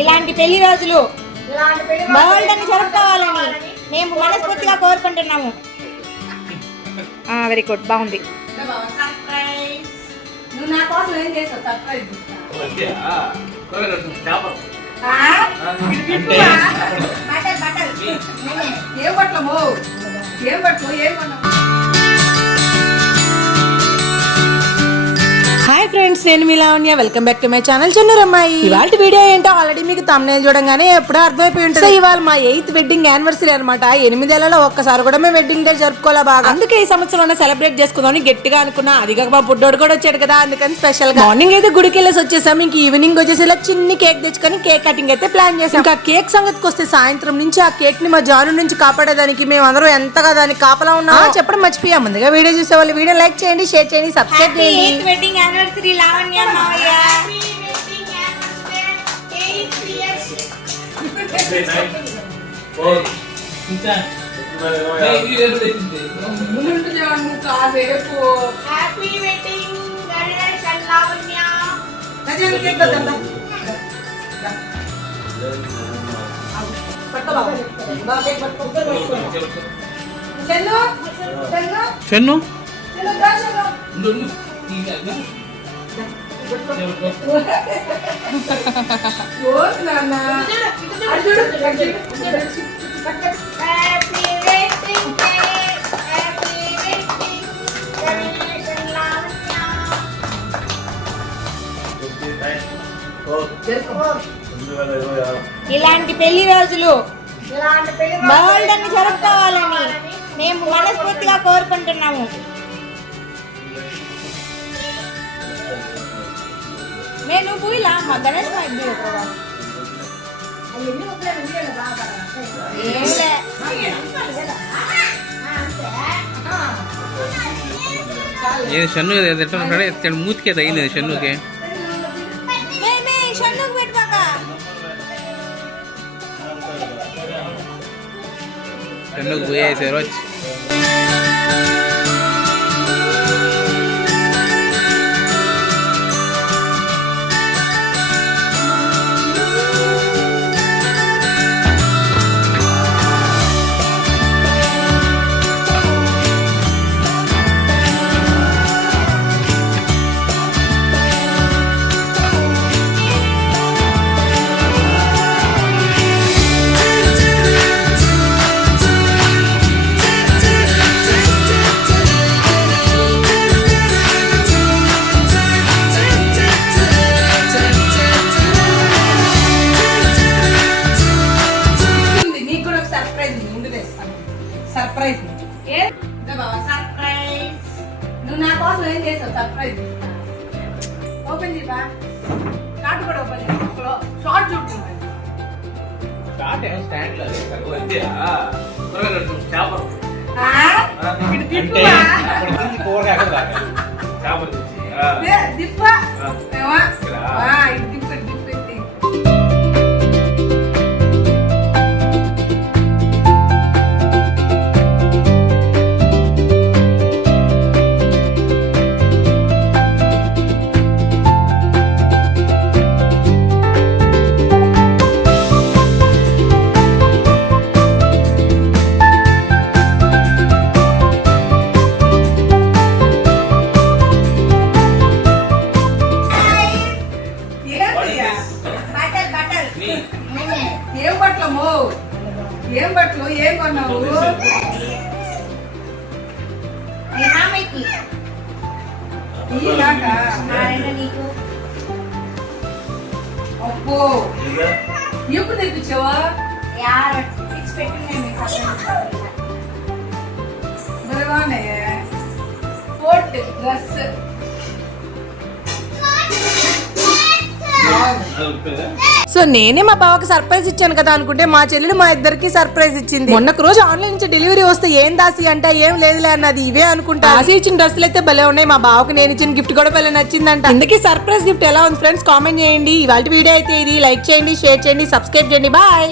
ఇలాంటి పెళ్లి రోజులు బోల్డని జరుపుకోవాలని మేము మనస్ఫూర్తిగా కోరుకుంటున్నాము. వెరీ గుడ్, బాగుంది. నువ్వు నా కోసం ఏం చేస్తావు? సర్ప్రైజ్ ఏం పట్లము ఏం కొన్నాము? హాయ్ ఫ్రెండ్స్, నేను మీ Lavanya. Welcome back to my channel చెన్నూరమ్మాయి. ఇవాళ వీడియో ఏంటో ఆల్రెడీ మీకు thumbnail చూడంగానే ఎప్పుడో అర్థమైపోయి ఉంటుంది. ఇవాళ మా 8th వెడ్డింగ్ యానివర్సరీ అనమాట. 8 ఏళ్లలో ఒక్కసారి కూడా మేము వెడ్డింగ్ డే జరుపుకోలే బాగా. అందుకే ఈ సంవత్సరం సెలబ్రేట్ చేసుకుందామని గట్టిగా అనుకున్నా. అది కాక మా బుడ్డోడు కూడా వచ్చాడు కదా, అందుకని స్పెషల్ గా మార్నింగ్ అయితే గుడికి వెళ్ళేసి వచ్చేసాం. ఇంక ఈవినింగ్ వచ్చేసి ఇలా చిన్ని కేక్ తెచ్చుకొని కేక్ కటింగ్ అయితే ప్లాన్ చేసాం. ఇంకా కేక్ సంగతికి వస్తే సాయంత్రం నుంచి ఆ కేక్ ని మా జాను నుంచి కాపాడేదానికి మేము అందరం ఎంతగా దానికి కాపలా ఉన్నాం చెప్పడం మర్చిపోయాం. ముందుగా వీడియో చూసే వాళ్ళు వీడియో లైక్ చేయండి, షేర్ చేయండి, సబ్స్క్రైబ్ చేయండి. వెడ్డింగ్ యానివర్సరీ లావణ్య మావయ్య. చెన్ను ఇలాంటి పెళ్లి రోజులు బోల్డని జరుపుకోవాలని మేము మనస్ఫూర్తిగా కోరుకుంటున్నాము. నేను పోయిలా మా గణేష్ షన్ను ఎట్లా మూతికే తగిలింది షన్నుకి. షన్నుకు పోయేసారు వచ్చి. సర్ప్రైజ్ సర్ప్రైజ్ నువ్వు నా కోసం ఏం చేస్తావు? సర్ప్రైజ్ ఓపెన్ చేయబా. కార్డు కూడా ఓపెన్ చేయ. షార్ట్ చూడుతుంది. దిప్ప ఏం బట్టలు ఏం కొన్నావు? అబ్బో ఎప్పుడు తెప్పించావా? బలవానే కోట్ డ్రెస్. సో నేనే మా బావకి సర్ప్రైజ్ ఇచ్చాను కదా అనుకుంటే మా చెల్లెలు మా ఇద్దరికి సర్ప్రైజ్ ఇచ్చింది. మొన్నకు రోజు ఆన్లైన్ నుంచి డెలివరీ వస్తే ఏం దాసి అంటే ఏం లేదులే అన్నది ఇవే అనుకుంటా. దాసి ఇచ్చిన డ్రెస్సులు అయితే భలే ఉన్నాయి. మా బావకి నేను ఇచ్చిన గిఫ్ట్ కూడా భలే నచ్చిందంట. అందుకే సర్ప్రైజ్ గిఫ్ట్ ఎలా ఉంది ఫ్రెండ్స్ కామెంట్ చేయండి. ఇవాళ వీడియో అయితే ఇది. లైక్ చేయండి, షేర్ చేయండి, సబ్స్క్రైబ్ చేయండి. బాయ్.